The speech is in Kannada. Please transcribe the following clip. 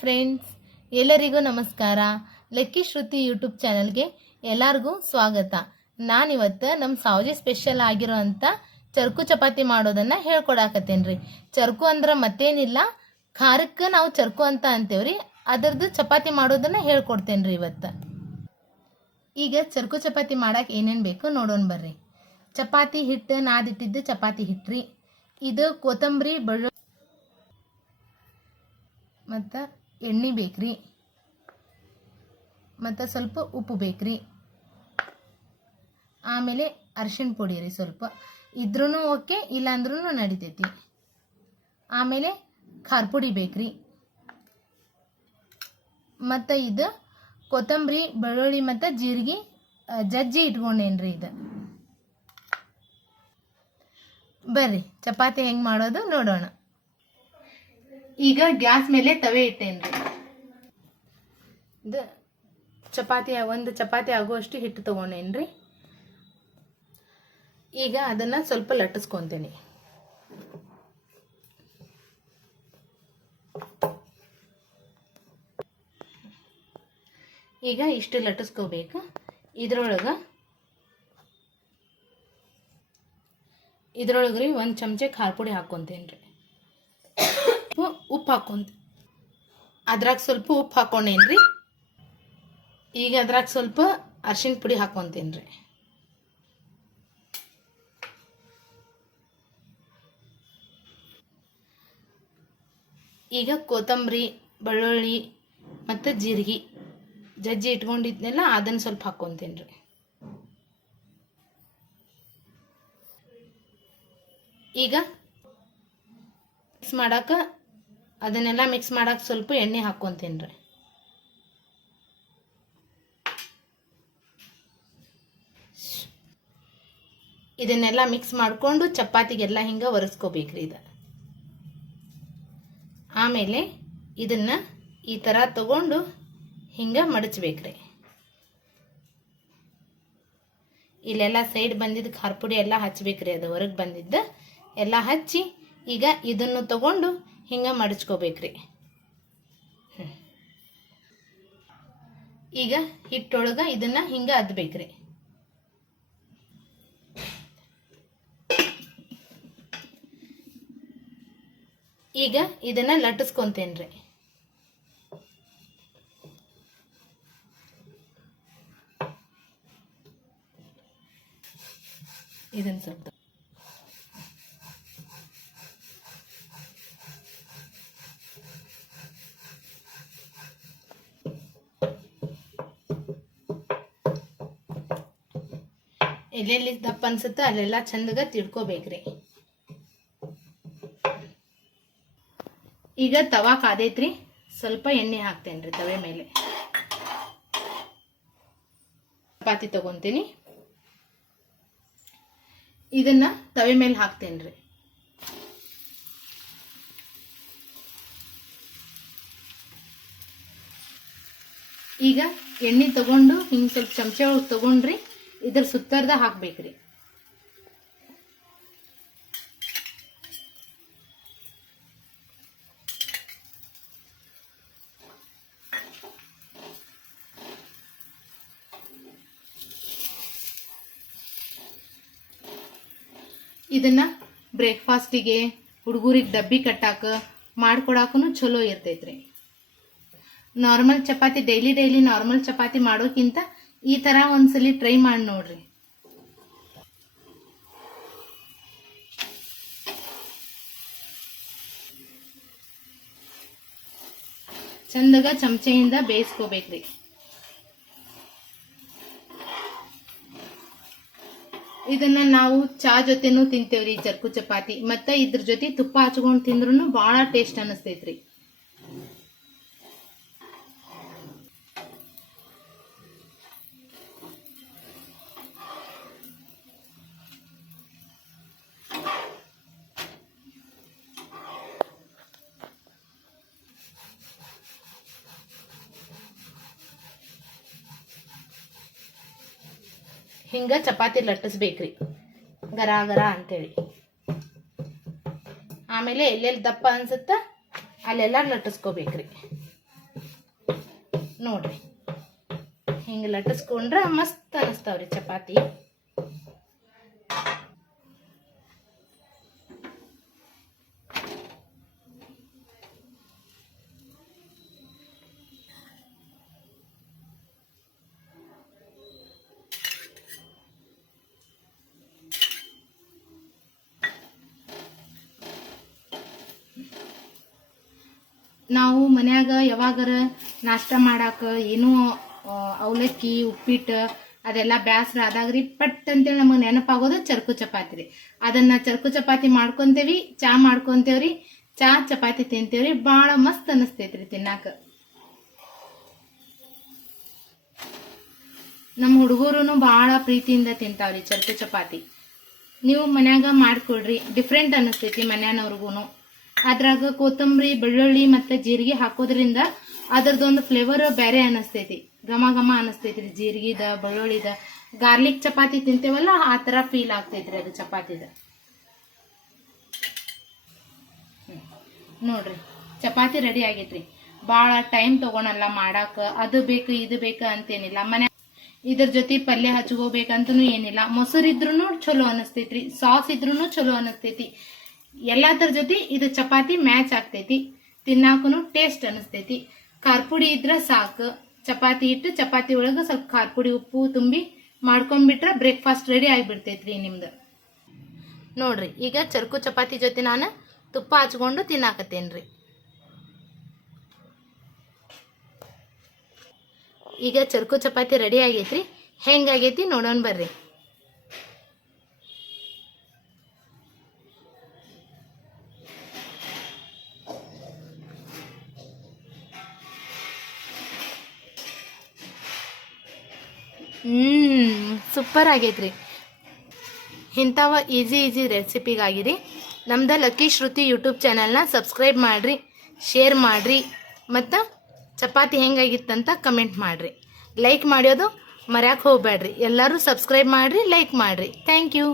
ಫ್ರೆಂಡ್ಸ್ ಎಲ್ಲರಿಗೂ ನಮಸ್ಕಾರ. ಲಕ್ಕಿ ಶ್ರುತಿ ಯೂಟ್ಯೂಬ್ ಚಾನಲ್ಗೆ ಎಲ್ಲರಿಗೂ ಸ್ವಾಗತ. ನಾನಿವತ್ತು ನಮ್ಮ ಸಾವಜಿ ಸ್ಪೆಷಲ್ ಆಗಿರೋ ಚರ್ಕು ಚಪಾತಿ ಮಾಡೋದನ್ನು ಹೇಳ್ಕೊಡಾಕತ್ತೇನೆ ರೀ ಚರ್ಕು ಅಂದ್ರೆ ಮತ್ತೇನಿಲ್ಲ, ಖಾರಕ್ಕೆ ನಾವು ಚರ್ಕು ಅಂತ ಅಂತೇವ್ರಿ ಅದರದ್ದು ಚಪಾತಿ ಮಾಡೋದನ್ನು ಹೇಳ್ಕೊಡ್ತೇನೆ ರೀ ಇವತ್ತು. ಈಗ ಚರ್ಕು ಚಪಾತಿ ಮಾಡಕ್ಕೆ ಏನೇನು ಬೇಕು ನೋಡೋಣ ಬರ್ರಿ. ಚಪಾತಿ ಹಿಟ್ಟು, ನಾದಿಟ್ಟಿದ್ದು ಚಪಾತಿ ಹಿಟ್ಟು ರೀ ಇದು ಕೊತ್ತಂಬರಿ ಬೆಳ್ಳುಳ್ಳಿ ಮತ್ತು ಎಣ್ಣೆ ಬೇಕ್ರಿ. ಮತ್ತು ಸ್ವಲ್ಪ ಉಪ್ಪು ಬೇಕ್ರಿ. ಆಮೇಲೆ ಅರಿಶಿಣ ಪುಡಿ ರೀ ಸ್ವಲ್ಪ. ಇದ್ರೂ ಓಕೆ ಇಲ್ಲಾಂದ್ರೂ ನಡಿತೈತಿ. ಆಮೇಲೆ ಖಾರ ಪುಡಿ ಬೇಕ್ರಿ. ಮತ್ತು ಇದು ಕೊತ್ತಂಬರಿ, ಬೆಳ್ಳುಳ್ಳಿ ಮತ್ತು ಜೀರಿಗೆ ಜಜ್ಜಿ ಇಟ್ಕೊಂಡೇನ್ರಿ ಇದು. ಬರ್ರಿ, ಚಪಾತಿ ಹೆಂಗೆ ಮಾಡೋದು ನೋಡೋಣ. ಈಗ ಗ್ಯಾಸ್ ಮೇಲೆ ತವೆ ಇಟ್ಟೇನ್ರಿ. ಇದು ಚಪಾತಿ, ಒಂದು ಚಪಾತಿ ಆಗುವಷ್ಟು ಹಿಟ್ಟು ತಗೊಂಡೇನ್ರಿ. ಈಗ ಅದನ್ನು ಸ್ವಲ್ಪ ಲಟ್ಟಿಸ್ಕೊತೀನಿ. ಈಗ ಇಷ್ಟು ಲಟ್ಟಿಸ್ಕೋಬೇಕು. ಇದ್ರೊಳಗೆ ಇದ್ರೊಳಗೆ ರೀ ಒಂದು ಚಮಚ ಖಾರ ಪುಡಿ ಹಾಕ್ಕೊತೇನೆ ರೀ ಉಪ್ಪು ಹಾಕೊಂಡೆ, ಅದ್ರಾಗ ಸ್ವಲ್ಪ ಉಪ್ಪು ಹಾಕೊಂಡೇನ್ರಿ? ಈಗ ಅದ್ರಾಗ ಸ್ವಲ್ಪ ಅರ್ಶಿಣ ಪುಡಿ ಹಾಕೊತೇನೆ ಈಗ ಕೊತ್ತಂಬರಿ, ಬೆಳ್ಳುಳ್ಳಿ ಮತ್ತು ಜೀರಿಗೆ, ಜಜ್ಜಿ ಇಟ್ಕೊಂಡಿದ್ನೆಲ್ಲ ಅದನ್ನು ಸ್ವಲ್ಪ ಹಾಕ್ಕೊತೀನಿ ಈಗ ಮಿಕ್ಸ್ ಮಾಡಕ್ಕೆ ಅದನ್ನೆಲ್ಲ ಮಿಕ್ಸ್ ಮಾಡಕ್ಕೆ ಸ್ವಲ್ಪ ಎಣ್ಣೆ ಹಾಕ್ಕೊತೀನಿ ರೀ ಇದನ್ನೆಲ್ಲ ಮಿಕ್ಸ್ ಮಾಡಿಕೊಂಡು ಚಪಾತಿಗೆಲ್ಲ ಹಿಂಗೆ ಒರೆಸ್ಕೋಬೇಕ್ರಿ ಇದು. ಆಮೇಲೆ ಇದನ್ನು ಈ ಥರ ತಗೊಂಡು ಹಿಂಗೆ ಮಡಚ್ಬೇಕ್ರಿ. ಇಲ್ಲೆಲ್ಲ ಸೈಡ್ ಬಂದಿದ್ದ ಖಾರ ಪುಡಿ ಎಲ್ಲ ಹಚ್ಬೇಕ್ರಿ ಅದು ಹೊರಗೆ ಬಂದಿದ್ದು. ಎಲ್ಲ ಹಚ್ಚಿ ಈಗ ಇದನ್ನು ತಗೊಂಡು ಹಿಂಗೆ ಮಡಚ್ಕೋಬೇಕ್ರಿ. ಈಗ ಹಿಟ್ಟೊಳಗೆ ಇದನ್ನ ಹಿಂಗೆ ಅದ್ಬೇಕ್ರಿ ಈಗ ಇದನ್ನ ಲಟ್ಟಿಸ್ಕೊಂತೇನ್ರಿ ಇದನ್ನ ಸ್ವಲ್ಪ ಎಲ್ಲೆಲ್ಲಿ ದಪ್ಪ ಅನ್ಸುತ್ತೋ ಅಲ್ಲೆಲ್ಲ ಚಂದಗ ತಿಳ್ಕೊಬೇಕ್ರಿ. ಈಗ ತವಾ ಕಾದೈತ್ರಿ. ಸ್ವಲ್ಪ ಎಣ್ಣೆ ಹಾಕ್ತೇನ್ರಿ ತವೆ ಮೇಲೆ. ಚಪಾತಿ ತಗೊಂತೀನಿ. ಇದನ್ನ ತವೆ ಮೇಲೆ ಹಾಕ್ತೇನ್ರಿ. ಈಗ ಎಣ್ಣೆ ತಗೊಂಡು ಹಿಂಗೆ ಸ್ವಲ್ಪ ಚಮಚ ತಗೊಂಡ್ರಿ. ಇದ್ರ ಸುತ್ತರ್ದ ಹಾಕ್ಬೇಕ್ರಿ ಇದನ್ನ ಬ್ರೇಕ್ಫಾಸ್ಟಿಗೆ, ಹುಡುಗರಿಗೆ ಡಬ್ಬಿ ಕಟ್ಟಾಕ ಮಾಡ್ಕೊಡಾಕನು ಚಲೋ ಇರ್ತೈತ್ರಿ. Normal chapati, daily daily normal chapati ಮಾಡೋಕ್ಕಿಂತ ಈ ಥರ ಒಂದ್ಸಲಿ ಟ್ರೈ ಮಾಡಿ ನೋಡ್ರಿ. ಚಂದಗ ಚಮಚೆಯಿಂದ ಬೇಯಿಸ್ಕೋಬೇಕ್ರಿ. ಇದನ್ನ ನಾವು ಚಾ ಜೊತೆನೂ ತಿಂತೇವ್ರಿ ಜರ್ಕು ಚಪಾತಿ. ಮತ್ತೆ ಇದ್ರ ಜೊತೆ ತುಪ್ಪ ಹಚ್ಕೊಂಡು ತಿಂದ್ರು ಬಹಳ ಟೇಸ್ಟ್ ಅನಿಸ್ತೈತ್ರಿ ಹಿಂಗ ಚಪಾತಿ ಲಟ್ಟಿಸ್ಬೇಕ್ರಿ. ಗರ ಗರ ಅಂತೇಳಿ. ಆಮೇಲೆ ಎಲ್ಲೆಲ್ಲಿ ದಪ್ಪ ಅನ್ಸುತ್ತ ಅಲ್ಲೆಲ್ಲ ಲಟ್ಟಿಸ್ಕೋಬೇಕ್ರಿ. ನೋಡ್ರಿ. ಹಿಂಗೆ ಲಟ್ಟಿಸ್ಕೊಂಡ್ರೆ ಮಸ್ತ್ ಅನಿಸ್ತಾವ್ರಿ ಚಪಾತಿ. ನಾವು ಮನ್ಯಾಗ ಯಾವಾಗರ ನಾಷ್ಟ ಮಾಡಾಕ ಏನೂ ಅವಲಕ್ಕಿ, ಉಪ್ಪಿಟ್ಟು ಅದೆಲ್ಲ ಬ್ಯಾಸ್ರ ಆದಾಗ್ರಿ. ಪಟ್ ಅಂತೇಳಿ ನಮಗೆ ನೆನಪಾಗೋದು ಚರ್ಕು ಚಪಾತಿ ರೀ. ಅದನ್ನ ಚರ್ಕು ಚಪಾತಿ ಮಾಡ್ಕೊಂತೇವಿ, ಚಾ ಮಾಡ್ಕೊಂತೇವ್ರಿ. ಚಾ ಚಪಾತಿ ತಿಂತೇವ್ರಿ. ಭಾಳ ಮಸ್ತ್ ಅನಿಸ್ತೈತ್ರಿ ತಿನ್ನಾಕ. ನಮ್ಮ ಹುಡುಗರು ಭಾಳ ಪ್ರೀತಿಯಿಂದ ತಿಂತಾವ್ರಿ ಚರ್ಕು ಚಪಾತಿ. ನೀವು ಮನ್ಯಾಗ ಮಾಡ್ಕೊಡ್ರಿ. ಡಿಫ್ರೆಂಟ್ ಅನಿಸ್ತೈತಿ ಮನ್ಯಾನವ್ರಿಗೂ ಅದ್ರಾಗ ಕೊತ್ತಂಬರಿ, ಬೆಳ್ಳುಳ್ಳಿ ಮತ್ತೆ ಜೀರಿಗೆ ಹಾಕೋದ್ರಿಂದ ಅದರದೊಂದು ಫ್ಲೇವರ್ ಬೇರೆ ಅನಿಸ್ತೈತಿ. ಘಮ ಘಮ ಅನಿಸ್ತೈತಿ ಜೀರಿಗೆದ, ಬೆಳ್ಳುಳ್ಳಿದ ಗಾರ್ಲಿಕ್ ಚಪಾತಿ ತಿಂತೇವಲ್ಲ, ಆ ಥರ ಫೀಲ್ ಆಗ್ತೈತ್ರಿ ಅದು ಚಪಾತಿದ. ನೋಡ್ರಿ, ಚಪಾತಿ ರೆಡಿ ಆಗೈತ್ರಿ. ಭಾಳ ಟೈಮ್ ತೊಗೊಳಲ್ಲ ಮಾಡಾಕ. ಅದು ಬೇಕು, ಇದು ಬೇಕು ಅಂತೇನಿಲ್ಲ. ಮನೆ ಇದ್ರ ಜೊತೆ ಪಲ್ಯ ಹಚ್ಕೋಬೇಕಂತೂ ಏನಿಲ್ಲ. ಮೊಸರು ಇದ್ರೂ ಚಲೋ ಅನಿಸ್ತೈತ್ರಿ. ಸಾಸ್ ಇದ್ರೂ ಚಲೋ ಅನಿಸ್ತೈತಿ. ಎಲ್ಲಾದ್ರ ಜೊತೆ ಇದು ಚಪಾತಿ ಮ್ಯಾಚ್ ಆಗ್ತೈತಿ. ತಿನ್ನಾಕೂ ಟೇಸ್ಟ್ ಅನಿಸ್ತೈತಿ. ಖಾರ್ಪುಡಿ ಇದ್ರೆ ಸಾಕು. ಚಪಾತಿ ಇಟ್ಟು ಚಪಾತಿ ಒಳಗೆ ಸ್ವಲ್ಪ ಖಾರ್ಪುಡಿ ಉಪ್ಪು ತುಂಬಿ ಮಾಡ್ಕೊಂಡ್ಬಿಟ್ರೆ ಬ್ರೇಕ್ಫಾಸ್ಟ್ ರೆಡಿ ಆಗಿಬಿಡ್ತೈತ್ರಿ ನಿಮ್ದು. ನೋಡ್ರಿ, ಈಗ ಚರ್ಕು ಚಪಾತಿ ಜೊತೆ ನಾನು ತುಪ್ಪ ಹಚ್ಕೊಂಡು ತಿನ್ನಾಕತ್ತೇನ್ರಿ. ಈಗ ಚರ್ಕು ಚಪಾತಿ ರೆಡಿ ಆಗೈತ್ರಿ. ಹೆಂಗಾಗೈತಿ ನೋಡೋಣ ಬರ್ರಿ. ಹ್ಮ್ ಸೂಪರ್ ಆಗೈತ್ರಿ. ಇಂಥವ ಈಸಿ ಈಸಿ ರೆಸಿಪಿಗಾಗಿರಿ ನಮ್ದು ಲಕ್ಕಿ ಶ್ರುತಿ ಯೂಟ್ಯೂಬ್ ಚಾನಲ್ನ ಸಬ್ಸ್ಕ್ರೈಬ್ ಮಾಡಿರಿ ಶೇರ್ ಮಾಡಿರಿ, ಮತ್ತು ಚಪಾತಿ ಹೆಂಗಾಗಿತ್ತಂತ ಕಮೆಂಟ್ ಮಾಡಿರಿ. ಲೈಕ್ ಮಾಡೋದು ಮರ್ಯಾಕೆ ಹೋಗಬೇಡ್ರಿ ಎಲ್ಲರೂ ಸಬ್ಸ್ಕ್ರೈಬ್ ಮಾಡಿರಿ ಲೈಕ್ ಮಾಡಿರಿ. Thank you